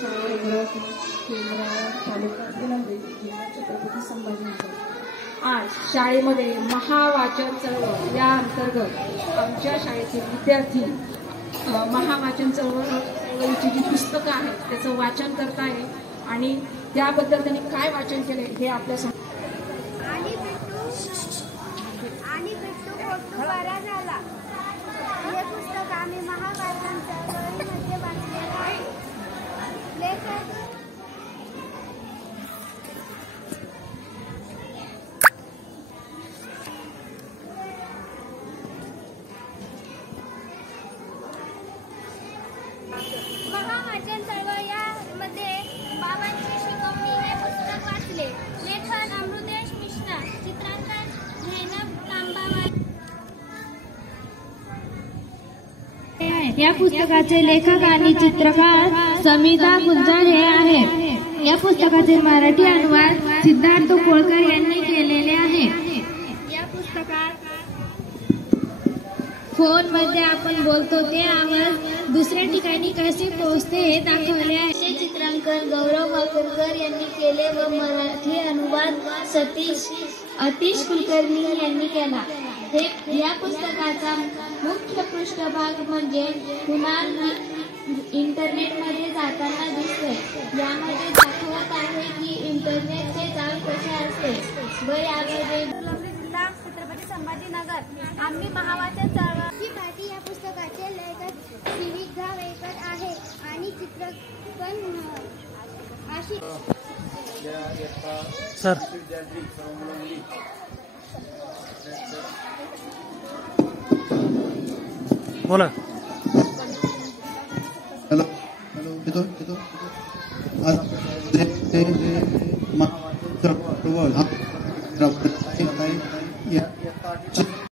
चळवळ केंद्र तालुका फुलंब्री जिल्हा छत्रपती संभाजीनगर। आज शाळेमध्ये महावाचन चळवळ या अंतर्गत आमच्या शाळेतील विद्यार्थी महावाचन चळवळीची जी पुस्तकं आहेत त्याचं वाचन करत आहे आणि त्याबद्दल त्यांनी काय वाचन केले हे आपल्या आणि बिट्टू पोट्टू बरा झाला हे पुस्तक आम्ही महावाचन चळवळीमध्ये वाचलेलं आहे। लेखक महावाचन चळवळ यामध्ये बाबांची शिकवणी हे पुस्तक वाचले। लेखन अमृतेश मिश्रा, चित्रांकन झैनब तांबावाल। या पुस्तकाचे लेखक आणि चित्रकार समिता गुलजार हे आहेत। या पुस्तकाचे मराठी अनुवाद सिद्धार्थ कोळकर यांनी केलेले आहे। या पुस्तकात फोन मध्ये आपण बोलतो ते आवाज दुसऱ्या ठिकाणी कसे पोहोचते हे दाखवले आहे। हे चित्रांकन गौरव वाकरकर यांनी केले व मराठी अनुवाद अतिश कुलकर्णी यांनी केला। या पुस्तकाचा मुख्य पृष्ठभाग म्हणजे कुणाल इंटरनेटमध्ये जाताना दिसते। यामध्ये दाखवत आहे की इंटरनेटचे जाळ कसे असते व यामध्ये जिल्हा छत्रपती संभाजीनगर। आम्ही महावाचन चळवळ पाठी या पुस्तकाचे लेखक सिविक गावेकर आहे आणि चित्रकन आशिष सर बोला। हॅलो येतो आज ते